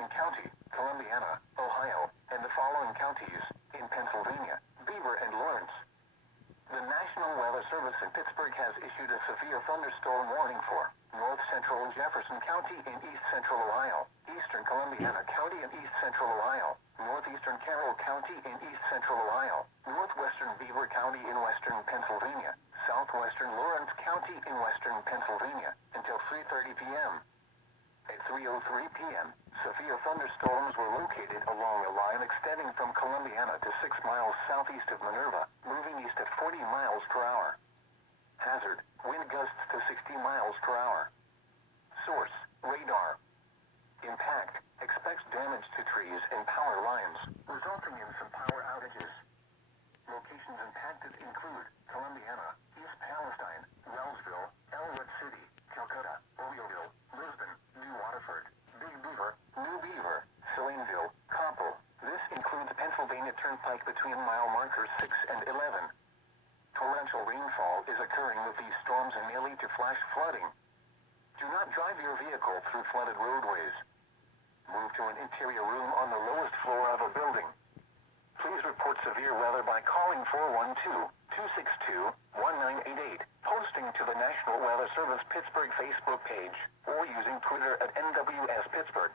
following county, Columbiana, Ohio, and the following counties, in Pennsylvania, Beaver and Lawrence. The National Weather Service in Pittsburgh has issued a severe thunderstorm warning for north central Jefferson County in east central Ohio, eastern Columbiana County in east central Ohio, northeastern Carroll County in east central Ohio, northwestern Beaver County in western Pennsylvania, southwestern Lawrence County in western Pennsylvania, until 3:30 p.m. At 3:03 p.m., severe thunderstorms were located along a line extending from Columbiana to 6 miles southeast of Minerva, moving east at 40 miles per hour. Hazard, wind gusts to 60 miles per hour. Source, radar. Impact, expects damage to trees and power lines, resulting in some power outages. Locations impacted include Columbiana, East Palestine, Wellsville, Elwood City, Calcutta, Oreoville, Lisbon, New Waterford, Big Beaver, New Beaver, Salineville, Coppell. This includes Pennsylvania Turnpike between mile markers 6 and 11. Torrential rainfall is occurring with these storms and may lead to flash flooding. Do not drive your vehicle through flooded roadways. Move to an interior room on the lowest floor of a building. Please report severe weather by calling 412-262-1988, posting to the National Weather Service Pittsburgh Facebook page, or using Twitter at NWS Pittsburgh.